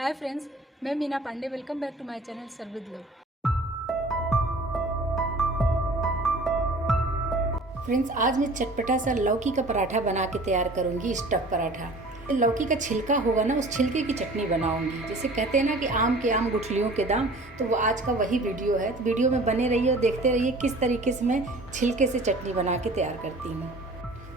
हाय friends, मैं Meena Pandey. Welcome back to my channel serve with love. Friends, आज मैं चटपटा सा लौकी का पराठा बना के तैयार करूंगी, स्टफ पराठा। लौकी का छिलका होगा ना, उस छिलके की चटनी बनाऊंगी। जैसे कहते हैं ना कि आम के आम गुठलियों के दाम, तो वो आज का वही वीडियो है। तो वीडियो में बने रहिए और देखते रहिए किस तरीके से मैं छिलके से चटनी बना के तैयार करती हूँ।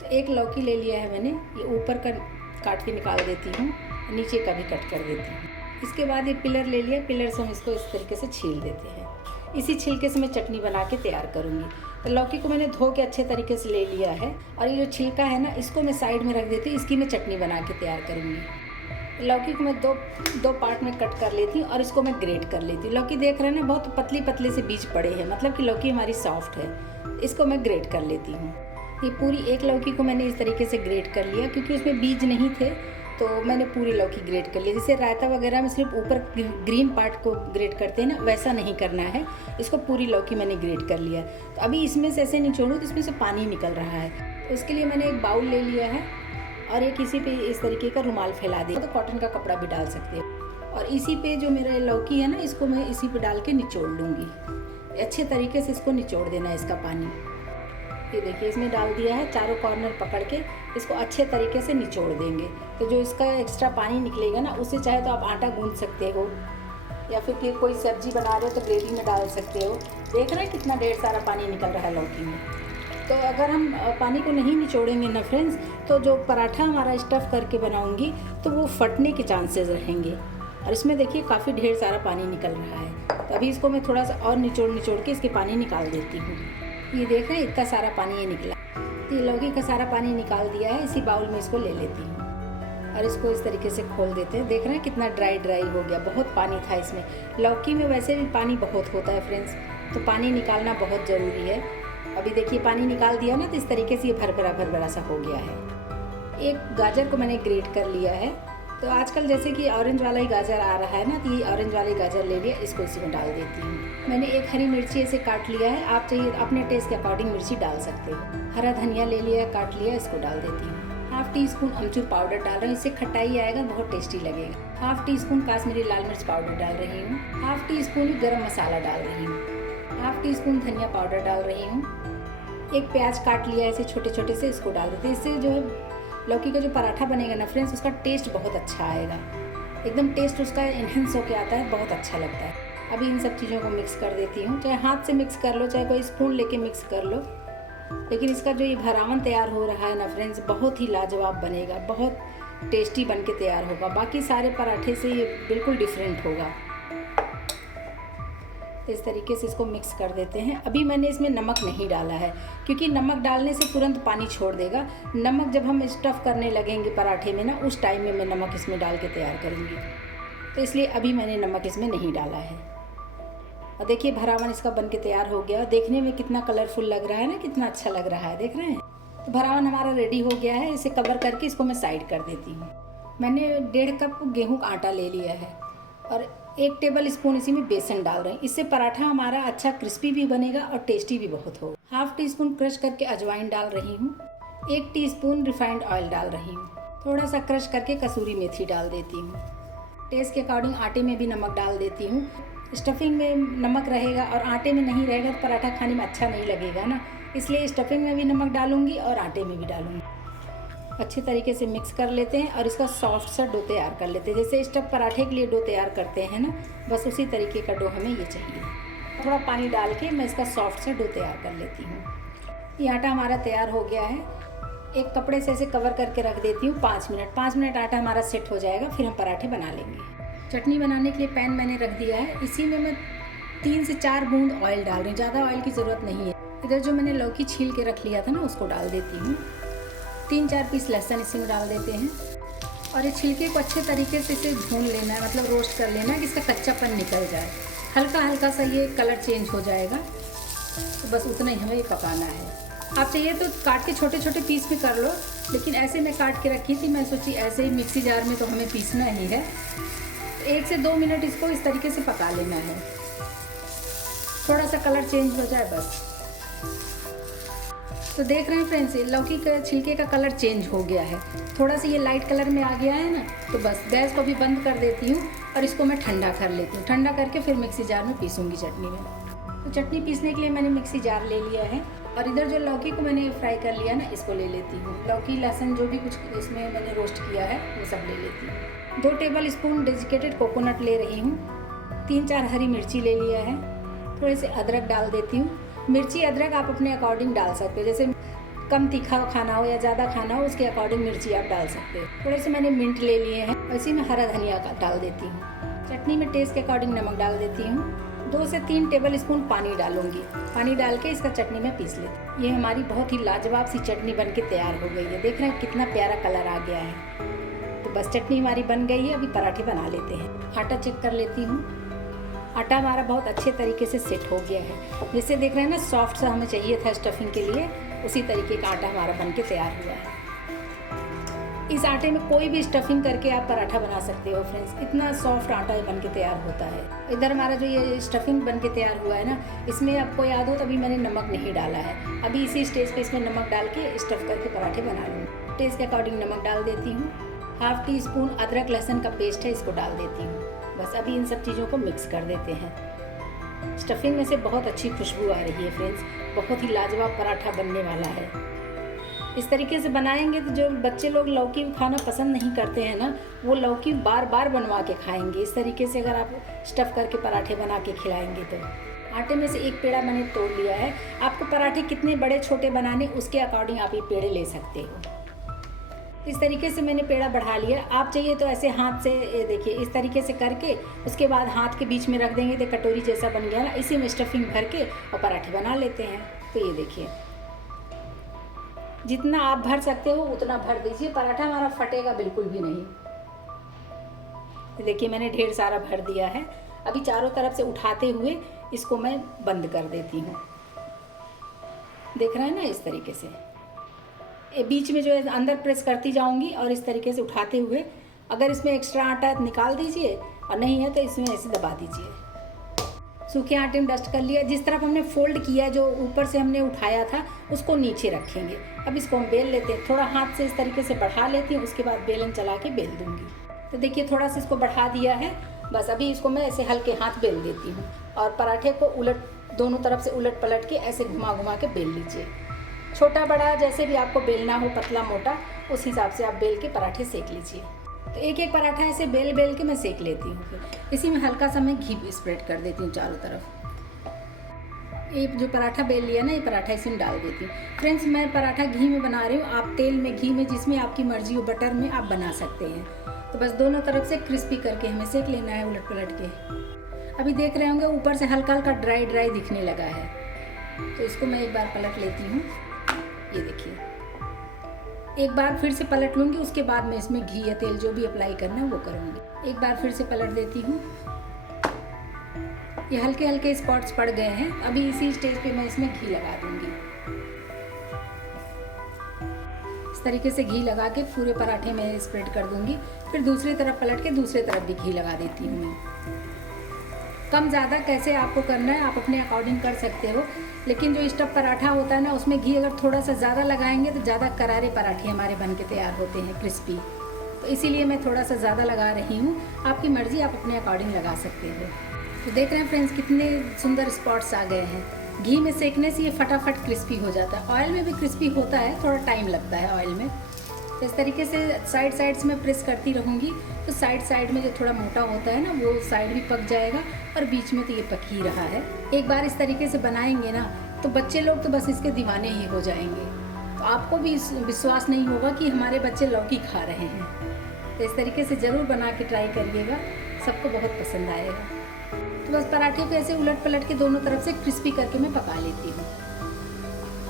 तो एक लौकी ले लिया है मैंने, ये ऊपर का काट के निकाल देती हूँ, नीचे का भी कट कर देती हूँ। इसके बाद ये पिलर ले लिया, पिलर से हम इसको इस तरीके से छील देते हैं। इसी छिलके से मैं चटनी बना के तैयार करूँगी। तो लौकी को मैंने धो के अच्छे तरीके से ले लिया है और ये जो छिलका है ना, इसको मैं साइड में रख देती हूँ। इसकी मैं चटनी बना के तैयार करूँगी। लौकी को मैं दो पार्ट में कट कर लेती हूँ और इसको मैं ग्रेट कर लेती हूँ। लौकी देख रहे हैं ना, बहुत पतली पतले से बीज पड़े हैं, मतलब कि लौकी हमारी सॉफ्ट है। इसको मैं ग्रेट कर लेती हूँ। ये पूरी एक लौकी को मैंने इस तरीके से ग्रेट कर लिया, क्योंकि उसमें बीज नहीं थे तो मैंने पूरी लौकी ग्रेट कर लिया। जैसे रायता वगैरह में सिर्फ ऊपर ग्रीन पार्ट को ग्रेट करते हैं ना, वैसा नहीं करना है। इसको पूरी लौकी मैंने ग्रेट कर लिया। तो अभी इसमें से ऐसे निचोड़ूँ तो इसमें से पानी निकल रहा है। तो उसके लिए मैंने एक बाउल ले लिया है और एक इसी पे इस तरीके का रुमाल फैला दिया। तो कॉटन का कपड़ा भी डाल सकते हो। और इसी पे जो मेरा लौकी है ना, इसको मैं इसी पे डाल के निचोड़ लूँगी। अच्छे तरीके से इसको निचोड़ देना है, इसका पानी। ये देखिए, इसमें डाल दिया है। चारों कॉर्नर पकड़ के इसको अच्छे तरीके से निचोड़ देंगे। तो जो इसका एक्स्ट्रा पानी निकलेगा ना, उससे चाहे तो आप आटा गूंथ सकते हो या फिर कोई सब्जी बना रहे हो तो ग्रेवी में डाल सकते हो। देख रहे हैं कितना ढेर सारा पानी निकल रहा है लौकी में। तो अगर हम पानी को नहीं निचोड़ेंगे ना फ्रेंड्स, तो जो पराठा हमारा स्टफ़ करके बनाऊंगी तो वो फटने के चांसेस रहेंगे। और इसमें देखिए काफ़ी ढेर सारा पानी निकल रहा है। तो अभी इसको मैं थोड़ा सा और निचोड़ के इसके पानी निकाल देती हूँ। ये देख रहे हैं, इतना सारा पानी ये निकला। तो ये लौकी का सारा पानी निकाल दिया है। इसी बाउल में इसको ले लेती हूँ और इसको इस तरीके से खोल देते हैं। देख रहे हैं कितना ड्राई हो गया, बहुत पानी था इसमें। लौकी में वैसे भी पानी बहुत होता है फ्रेंड्स, तो पानी निकालना बहुत ज़रूरी है। अभी देखिए पानी निकाल दिया ना, तो इस तरीके से ये भरभरा सा हो गया है। एक गाजर को मैंने ग्रेट कर लिया है। तो आजकल जैसे कि ऑरेंज वाला ही गाजर आ रहा है ना, तो ये ऑरेंज वाली गाजर ले लिया, इसको इसी में डाल देती हूँ। मैंने एक हरी मिर्ची ऐसे काट लिया है। आप चाहिए अपने टेस्ट के अकॉर्डिंग मिर्ची डाल सकते हो। हरा धनिया ले लिया, काट लिया, इसको डाल देती हूँ। हाफ टी स्पून अमचूर पाउडर डाल रही हूँ, इससे खटाई आएगा, बहुत टेस्टी लगेगा। हाफ टी स्पून काश्मीरी लाल मिर्च पाउडर डाल रही हूँ। हाफ टी स्पून गरम मसाला डाल रही हूँ। हाफ टी स्पून धनिया पाउडर डाल रही हूँ। एक प्याज काट लिया ऐसे छोटे छोटे से, इसको डाल देते हैं। इससे जो है लौकी का जो पराठा बनेगा ना फ्रेंड्स, उसका टेस्ट बहुत अच्छा आएगा। एकदम टेस्ट उसका इन्हेंस होके आता है, बहुत अच्छा लगता है। अभी इन सब चीज़ों को मिक्स कर देती हूँ। चाहे हाथ से मिक्स कर लो, चाहे कोई स्पून लेके मिक्स कर लो। लेकिन इसका जो ये भरावन तैयार हो रहा है ना फ्रेंड्स, बहुत ही लाजवाब बनेगा, बहुत टेस्टी बन के तैयार होगा। बाकी सारे पराठे से ये बिल्कुल डिफरेंट होगा। तो इस तरीके से इसको मिक्स कर देते हैं। अभी मैंने इसमें नमक नहीं डाला है, क्योंकि नमक डालने से तुरंत पानी छोड़ देगा। नमक जब हम स्टफ़ करने लगेंगे पराठे में ना, उस टाइम में मैं नमक इसमें डाल के तैयार करूँगी। तो इसलिए अभी मैंने नमक इसमें नहीं डाला है। और देखिए भरावन इसका बन के तैयार हो गया। देखने में कितना कलरफुल लग रहा है ना, कितना अच्छा लग रहा है, देख रहे हैं। तो भरावन हमारा रेडी हो गया है। इसे कवर करके इसको मैं साइड कर देती हूँ। मैंने 1.5 कप गेहूँ का आटा ले लिया है और 1 टेबल स्पून इसी में बेसन डाल रहे हैं। इससे पराठा हमारा अच्छा क्रिस्पी भी बनेगा और टेस्टी भी बहुत होगा। हाफ टी स्पून क्रश करके अजवाइन डाल रही हूँ। 1 टीस्पून रिफाइंड ऑयल डाल रही हूँ। थोड़ा सा क्रश करके कसूरी मेथी डाल देती हूँ। टेस्ट के अकॉर्डिंग आटे में भी नमक डाल देती हूँ। स्टफिंग में नमक रहेगा और आटे में नहीं रहेगा तो पराठा खाने में अच्छा नहीं लगेगा ना, इसलिए स्टफिंग में भी नमक डालूंगी और आटे में भी डालूंगी। अच्छे तरीके से मिक्स कर लेते हैं और इसका सॉफ्ट सा डो तैयार कर लेते हैं। जैसे स्टफ पराठे के लिए डो तैयार करते हैं ना, बस उसी तरीके का डो हमें ये चाहिए। थोड़ा पानी डाल के मैं इसका सॉफ्ट सा डो तैयार कर लेती हूँ। ये आटा हमारा तैयार हो गया है। एक कपड़े से ऐसे कवर करके रख देती हूँ 5 मिनट। 5 मिनट आटा हमारा सेट हो जाएगा, फिर हम पराठे बना लेंगे। चटनी बनाने के लिए पैन मैंने रख दिया है। इसी में मैं 3 से 4 बूंद ऑयल डाल रही हूँ, ज़्यादा ऑयल की ज़रूरत नहीं है। इधर जो मैंने लौकी छील के रख लिया था ना, उसको डाल देती हूँ। 3-4 पीस लहसुन इसी में डाल देते हैं और ये छिलके को अच्छे तरीके से इसे भून लेना है, मतलब रोस्ट कर लेना है कि इसका कच्चापन निकल जाए। हल्का हल्का सा ये कलर चेंज हो जाएगा, तो बस उतना ही हमें ये पकाना है। आप चाहिए तो काट के छोटे छोटे पीस भी कर लो, लेकिन ऐसे मैं काट के रखी थी। मैं सोची ऐसे ही मिक्सी जार में तो हमें पीसना ही है। 1 से 2 मिनट इसको इस तरीके से पका लेना है, थोड़ा सा कलर चेंज हो जाए बस। तो देख रहे हैं फ्रेंड्स, लौकी का छिलके का कलर चेंज हो गया है, थोड़ा सा ये लाइट कलर में आ गया है ना। तो बस गैस को भी बंद कर देती हूँ और इसको मैं ठंडा कर लेती हूँ। ठंडा करके फिर मिक्सी जार में पीसूँगी चटनी में। तो चटनी पीसने के लिए मैंने मिक्सी जार ले लिया है और इधर जो लौकी को मैंने फ्राई कर लिया ना, इसको ले लेती हूँ। लौकी लहसुन जो भी कुछ इसमें मैंने रोस्ट किया है वो सब ले लेती हूँ। 2 टेबल स्पून डेजिकेटेड कोकोनट ले रही हूँ। 3-4 हरी मिर्ची ले लिया है। थोड़े से अदरक डाल देती हूँ। मिर्ची अदरक आप अपने अकॉर्डिंग डाल सकते हो, जैसे कम तीखा खाना हो या ज़्यादा खाना हो उसके अकॉर्डिंग मिर्ची आप डाल सकते हो। थोड़े से मैंने मिंट ले लिए हैं, इसी में हरा धनिया डाल देती हूँ। चटनी में टेस्ट के अकॉर्डिंग नमक डाल देती हूँ। 2 से 3 टेबल स्पून पानी डालूंगी। पानी डाल के इसका चटनी में पीस लेती हूँ। ये हमारी बहुत ही लाजवाब सी चटनी बन के तैयार हो गई है। देख रहे हैं कितना प्यारा कलर आ गया है। तो बस चटनी हमारी बन गई है। अभी पराठे बना लेते हैं। आटा चेक कर लेती हूँ। आटा हमारा बहुत अच्छे तरीके से सेट हो गया है। जैसे देख रहे हैं ना, सॉफ्ट सा हमें चाहिए था स्टफिंग के लिए, उसी तरीके का आटा हमारा बन के तैयार हुआ है। इस आटे में कोई भी स्टफिंग करके आप पराठा बना सकते हो फ्रेंड्स। इतना सॉफ्ट आटा बन के तैयार होता है। इधर हमारा जो ये स्टफिंग बन के तैयार हुआ है ना, इसमें आपको याद हो तो अभी मैंने नमक नहीं डाला है। अभी इसी स्टेज पे इसमें नमक डाल के स्टफ करके पराठे बना लूँगी। टेस्ट के अकॉर्डिंग नमक डाल देती हूँ। 1/2 टी-स्पून अदरक लहसुन का पेस्ट है, इसको डाल देती हूँ। बस अभी इन सब चीज़ों को मिक्स कर देते हैं। स्टफिंग में से बहुत अच्छी खुशबू आ रही है फ्रेंड्स। बहुत ही लाजवाब पराठा बनने वाला है। इस तरीके से बनाएंगे तो जो बच्चे लोग लौकी खाना पसंद नहीं करते हैं ना, वो लौकी बार बार बनवा के खाएंगे। इस तरीके से अगर आप स्टफ़ करके पराठे बना के खिलाएंगे तो। आटे में से एक पेड़ा मैंने तोड़ लिया है। आपको पराठे कितने बड़े छोटे बनाने उसके अकॉर्डिंग आप ये पेड़े ले सकते हो। इस तरीके से मैंने पेड़ा बढ़ा लिया। आप चाहिए तो ऐसे हाथ से देखिए इस तरीके से करके उसके बाद हाथ के बीच में रख देंगे तो कटोरी जैसा बन गया ना, इसी में स्टफिंग भर के और पराठे बना लेते हैं। तो ये देखिए, जितना आप भर सकते हो उतना भर दीजिए। पराठा हमारा फटेगा बिल्कुल भी नहीं। देखिए मैंने ढेर सारा भर दिया है। अभी चारों तरफ से उठाते हुए इसको मैं बंद कर देती हूँ। देख रहे हैं ना, इस तरीके से बीच में जो है अंदर प्रेस करती जाऊंगी और इस तरीके से उठाते हुए, अगर इसमें एक्स्ट्रा आटा निकाल दीजिए और नहीं है तो इसमें ऐसे दबा दीजिए। सूखे आटे में डस्ट कर लिया। जिस तरफ हमने फोल्ड किया, जो ऊपर से हमने उठाया था, उसको नीचे रखेंगे। अब इसको हम बेल लेते हैं। थोड़ा हाथ से इस तरीके से बढ़ा लेती हूँ, उसके बाद बेलन चला के बेल दूँगी। तो देखिए थोड़ा सा इसको बढ़ा दिया है। बस अभी इसको मैं ऐसे हल्के हाथ बेल देती हूँ और पराठे को दोनों तरफ से उलट पलट के ऐसे घुमा घुमा के बेल लीजिए। छोटा बड़ा जैसे भी आपको बेलना हो, पतला मोटा, उस हिसाब से आप बेल के पराठे सेक लीजिए। तो एक एक पराठा ऐसे बेल के मैं सेक लेती हूँ। फिर इसी में हल्का सा मैं घी स्प्रेड कर देती हूँ चारों तरफ। ये जो पराठा बेल लिया ना, ये पराठा इसी में डाल देती हूँ। फ्रेंड्स मैं पराठा घी में बना रही हूँ। आप तेल में, घी में, जिसमें आपकी मर्जी हो, बटर में आप बना सकते हैं। तो बस दोनों तरफ से क्रिस्पी करके हमें सेक लेना है उलट पलट के। अभी देख रहे होंगे ऊपर से हल्का हल्का ड्राई दिखने लगा है। तो इसको मैं एक बार पलट लेती हूँ। ये देखिए, एक बार फिर से पलट लूँगी, उसके बाद मैं इसमें घी या तेल जो भी अप्लाई करना है वो करूँगी। एक बार फिर से पलट देती हूँ। ये हल्के हल्के स्पॉट्स पड़ गए हैं। अभी इसी स्टेज पे मैं इसमें घी लगा दूँगी। इस तरीके से घी लगा के पूरे पराठे में स्प्रेड कर दूँगी। फिर दूसरी तरफ पलट के दूसरी तरफ भी घी लगा देती हूँ मैं। कम ज़्यादा कैसे आपको करना है आप अपने अकॉर्डिंग कर सकते हो, लेकिन जो स्टफ पराठा होता है ना, उसमें घी अगर थोड़ा सा ज़्यादा लगाएंगे तो ज़्यादा करारे पराठे हमारे बन के तैयार होते हैं, क्रिस्पी। तो इसीलिए मैं थोड़ा सा ज़्यादा लगा रही हूँ। आपकी मर्ज़ी, आप अपने अकॉर्डिंग लगा सकते हो। तो देख रहे हैं फ्रेंड्स कितने सुंदर स्पॉट्स आ गए हैं। घी में सेकने से ये फटाफट क्रिस्पी हो जाता है। ऑयल में भी क्रिस्पी होता है, थोड़ा टाइम लगता है ऑयल में। तो इस तरीके से साइड से मैं प्रेस करती रहूँगी तो साइड में जो थोड़ा मोटा होता है ना, वो साइड भी पक जाएगा और बीच में तो ये पक ही रहा है। एक बार इस तरीके से बनाएंगे ना तो बच्चे लोग तो बस इसके दीवाने ही हो जाएंगे। तो आपको भी विश्वास नहीं होगा कि हमारे बच्चे लौकी खा रहे हैं। तो इस तरीके से ज़रूर बना के ट्राई करिएगा, सबको बहुत पसंद आएगा। तो बस पराठे को ऐसे उलट पलट के दोनों तरफ से क्रिस्पी करके मैं पका लेती हूँ।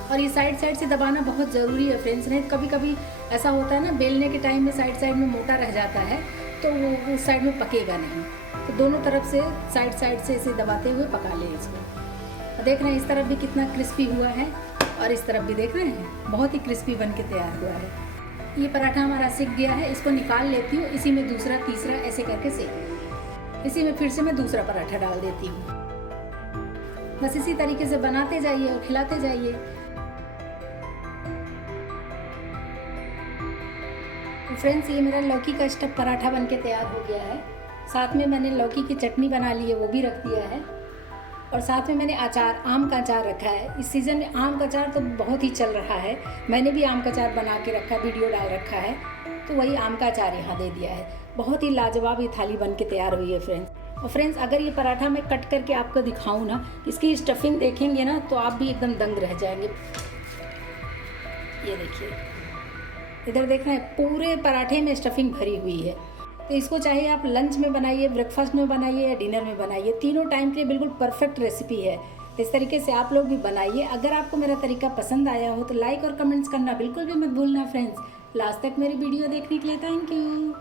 और ये साइड से दबाना बहुत ज़रूरी है फ्रेंड्स। नहीं कभी कभी ऐसा होता है ना, बेलने के टाइम में साइड में मोटा रह जाता है तो वो उस साइड में पकेगा नहीं। तो दोनों तरफ से साइड से इसे दबाते हुए पका लें इसको। देख रहे हैं इस तरफ भी कितना क्रिस्पी हुआ है और इस तरफ भी देख रहे हैं बहुत ही क्रिस्पी बन के तैयार हुआ है। ये पराठा हमारा सिक गया है, इसको निकाल लेती हूँ। इसी में दूसरा तीसरा ऐसे करके सेक लूँगी। इसी में फिर से मैं दूसरा पराठा डाल देती हूँ। बस इसी तरीके से बनाते जाइए और खिलाते जाइए। फ्रेंड्स ये मेरा लौकी का स्टफ पराठा बनके तैयार हो गया है। साथ में मैंने लौकी की चटनी बना ली है, वो भी रख दिया है। और साथ में मैंने अचार, आम का अचार रखा है। इस सीज़न में आम का अचार तो बहुत ही चल रहा है। मैंने भी आम का अचार बना के रखा, वीडियो डाल रखा है, तो वही आम का अचार यहाँ दे दिया है। बहुत ही लाजवाब ये थाली बन के तैयार हुई है फ्रेंड्स। और फ्रेंड्स, अगर ये पराठा मैं कट करके आपको दिखाऊँ ना, इसकी स्टफिंग देखेंगे ना तो आप भी एकदम दंग रह जाएंगे। ये देखिए, इधर देखना है, पूरे पराठे में स्टफिंग भरी हुई है। तो इसको चाहे आप लंच में बनाइए, ब्रेकफास्ट में बनाइए या डिनर में बनाइए, तीनों टाइम के लिए बिल्कुल परफेक्ट रेसिपी है। इस तरीके से आप लोग भी बनाइए। अगर आपको मेरा तरीका पसंद आया हो तो लाइक और कमेंट्स करना बिल्कुल भी मत भूलना फ्रेंड्स। लास्ट तक मेरी वीडियो देखने के लिए थैंक यू।